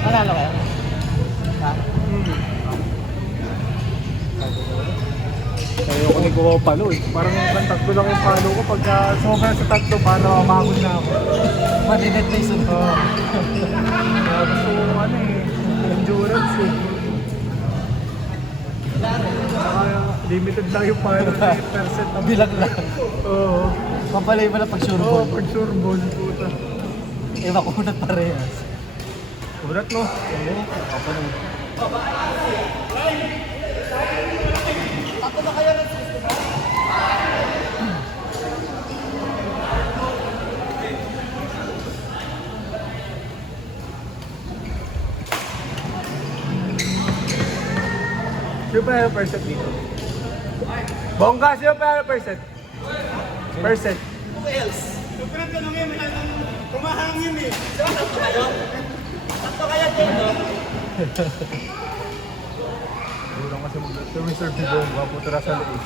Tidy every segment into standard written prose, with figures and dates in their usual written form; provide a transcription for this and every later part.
Manalo kayo? Ha? Kaya ako nagpapalo eh. Parang tatlo lang yung palo ko. Pagka sobrang sa tatlo, para umahon na ako. Marinate na yung sunod. Kaya gusto ko ano eh, endurance eh. Saka limited lang yung palo, 8%. Bilang lang. Oo. Mapalay mo lang pag sure Oo, ball. pag sure ball, puta. Eh, makunat parehas. Urat no? Oo, ako na. Ako na kaya nag-system? Sino pa yung percent dito? Bongga, sino pa yung percent? Percent. Who else? Supreme ka nung yun, kumahangin eh. Sakto kayo? Sakto kaya dito? Durang kasi mag-reserve si Bongga, puto na sa liig.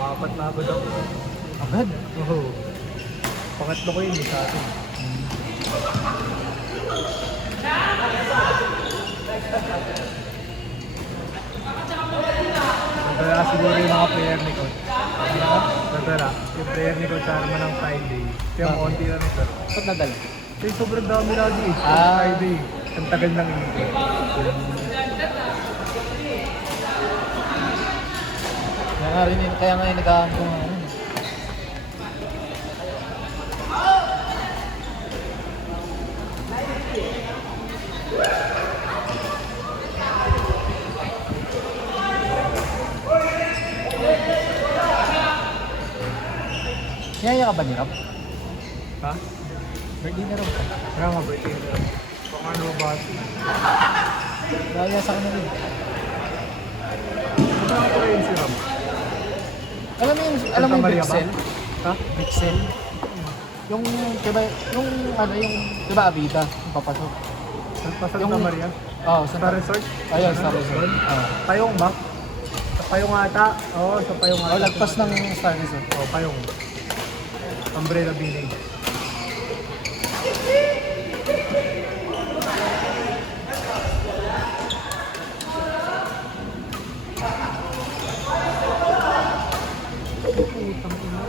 Apat na agad ako. Agad? Oo. Pangatlo ko yun eh sa atin. Nadala siguro yung mga player ni Coach. Nadala. Yung player ni Coach sa naman ng Friday. Kaya konti lang ito. Ba't nadala? Kasi sobrang dami lagi eh. Ah. Friday. Ang tagal ng hindi. Kaya nga rin nagkakambong ano. Yaya ka ba ni Rob? Ha? Birthday na Rob ka. Kaya nga birthday. Baka ano ba? Yaya sa kanila. Ano ako rin si Ram? Alam mo yung Santa Maria ba? Bixel? Ha? Bixel? Yung, diba, yung, ano, yung, diba Avida, yung papasok? Sa Santa Yung- Maria? Oo, Sa Santa resort? Ayun, Star Resort. Oo. Payong ba? Sa Payong ata? Oo, sa Payong ata. Oh, lagpas ng Star Resort. Oo, Payong. Umbrella Village. Putang ina.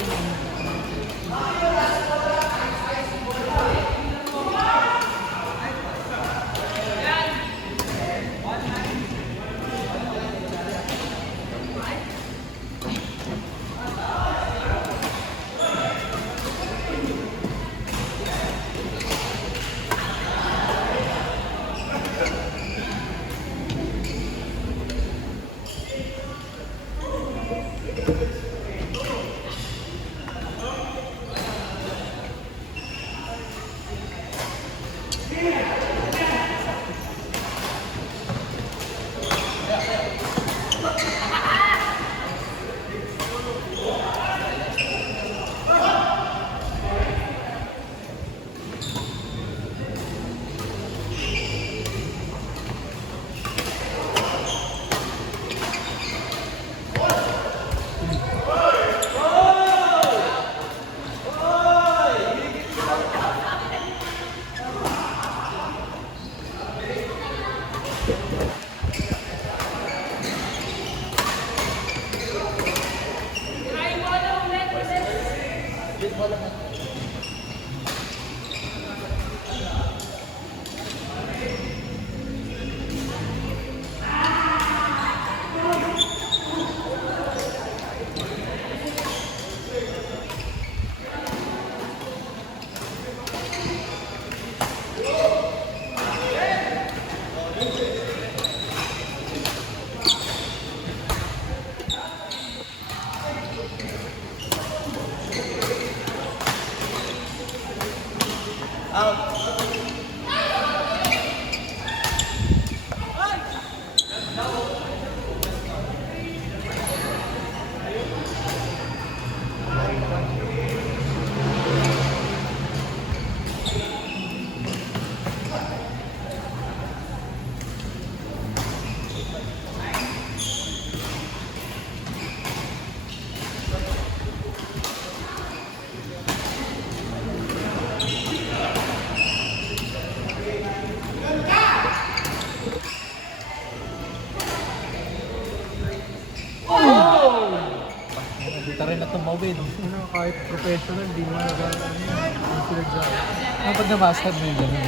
Dito rin na tumawid. Ano, kahit professional, di mo nagagawa ang pinagsabi. Kapag na-master mo yung gano'n.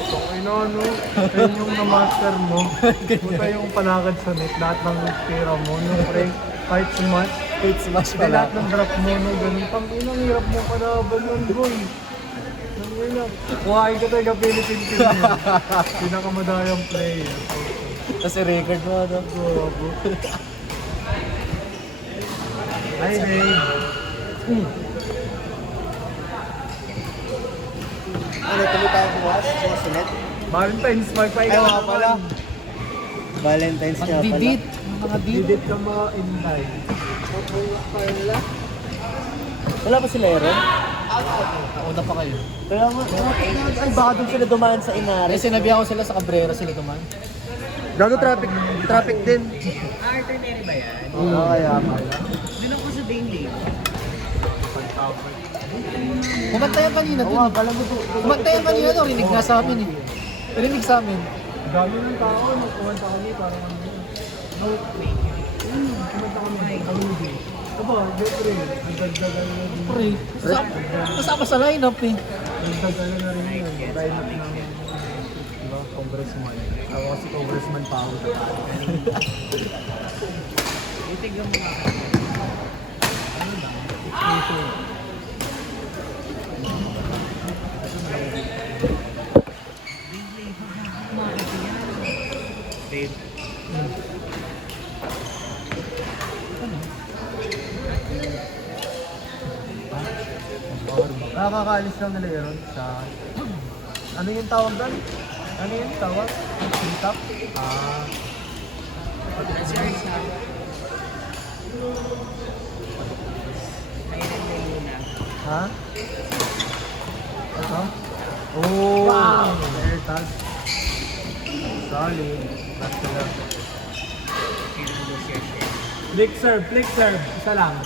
Okay na, ano, yun yung na-master mo. Puta yung panakad sa net, lahat ng pera mo, yung prank, kahit smash. It's smash Kaya pala. lahat ng drop mo, no, ganun. Inang hirap mo panaban nun, boy. Kuhain ka talaga Philippine team yun. Pinakamadayang player. Kasi record mo, ano? Gobo. Hi, babe. Ano, tuloy tayo bukas? Sumasunod? Valentine's, may Ay, pahinga nga pala. Valentine's nga pala. Magdidit. Mga didit. Didit ka ma-inday. Wala pa sila Aaron? Nauna pa kayo. Kaya nga, ay baka doon sila dumaan sa Inares. Kasi sinabihan ko sila sa Cabrera sila tuman. Gago traffic din. Arthur Neri ba yan? Oo, kaya pala. Doon ako sa Daily. Kumantayan kanina Oo, dun. pala mo to. Kumantayan kanina no, rinig nga sa amin eh. Rinig sa amin. Dami ng tao, nung kumanta kami, parang ano yun. No, wait. Kumanta kami, Kaludi. Aba, Jeffrey, nagdagdagan na din. Pre, kasama sa lineup eh. Nagdagdagan na rin yun. Dahil ng, diba, congressman. Ako kasi congressman pa ako sa tayo. Itignan mo nga. Babe. Nakakaalis lang nila yun sa... Ano yung tawag doon? Ano yung tawag? Sintap? Search na. Ayun ang muna. Ha? Ito? Oh! Wow! Airtag. Solid. Last na lang. Ayun ang search. Flick serve. Isa lang.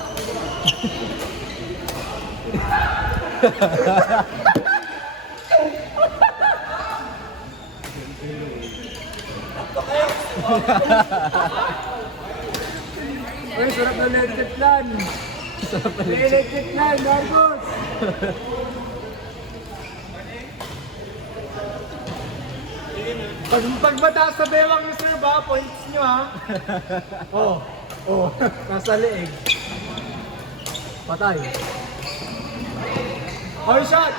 Uy, sarap na legit plan. Legit plan, Marcos. Pag mataas sa bewang yung serve ha, points nyo ha. Nasa leeg. Patay. Hoy, shot!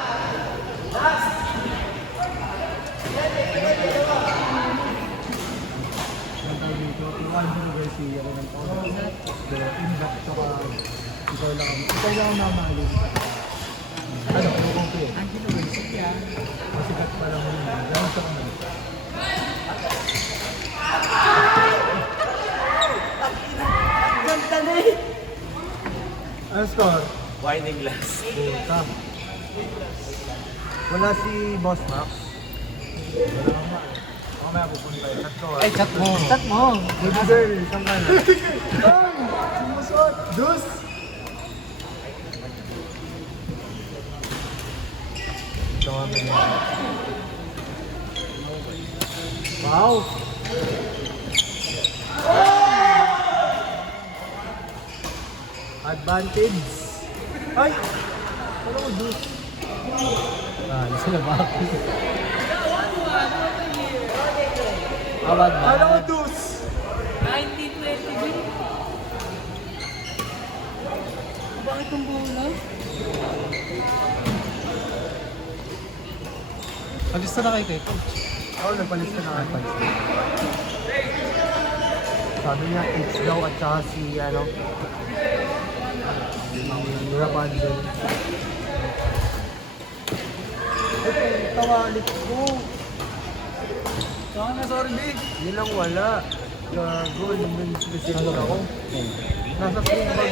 Ikaw lang ang mamahalin. Ano, kung kaya? Angelo Garcia. Masikat pa lang mo yun. Gano'n sa kanal. Ganda na eh. Ano score? Winding glass. Puta. Wala si Boss Max. Wala ka nga. Mamaya pupunta yun. Chat ko ah. Ay, chat mo. Chat mo. Baby girl, saan ka na? Ay! Sumusot! Dus! Ito kami niya. Wow! Advantage! Ay! Ano mo, Dus? Sila ba? Awad ba? Ano mo, Dus? 1920 Bakit ang bola? Alis na kayo kay coach. Oo, nagpalis ka na ano. Sabi niya, H daw at saka si, ano, si Rapunzel. Ay, tawalik ko. Saan na, sorry, Big? Yun lang wala. Gago, nandun specific ako. Nasa spring bag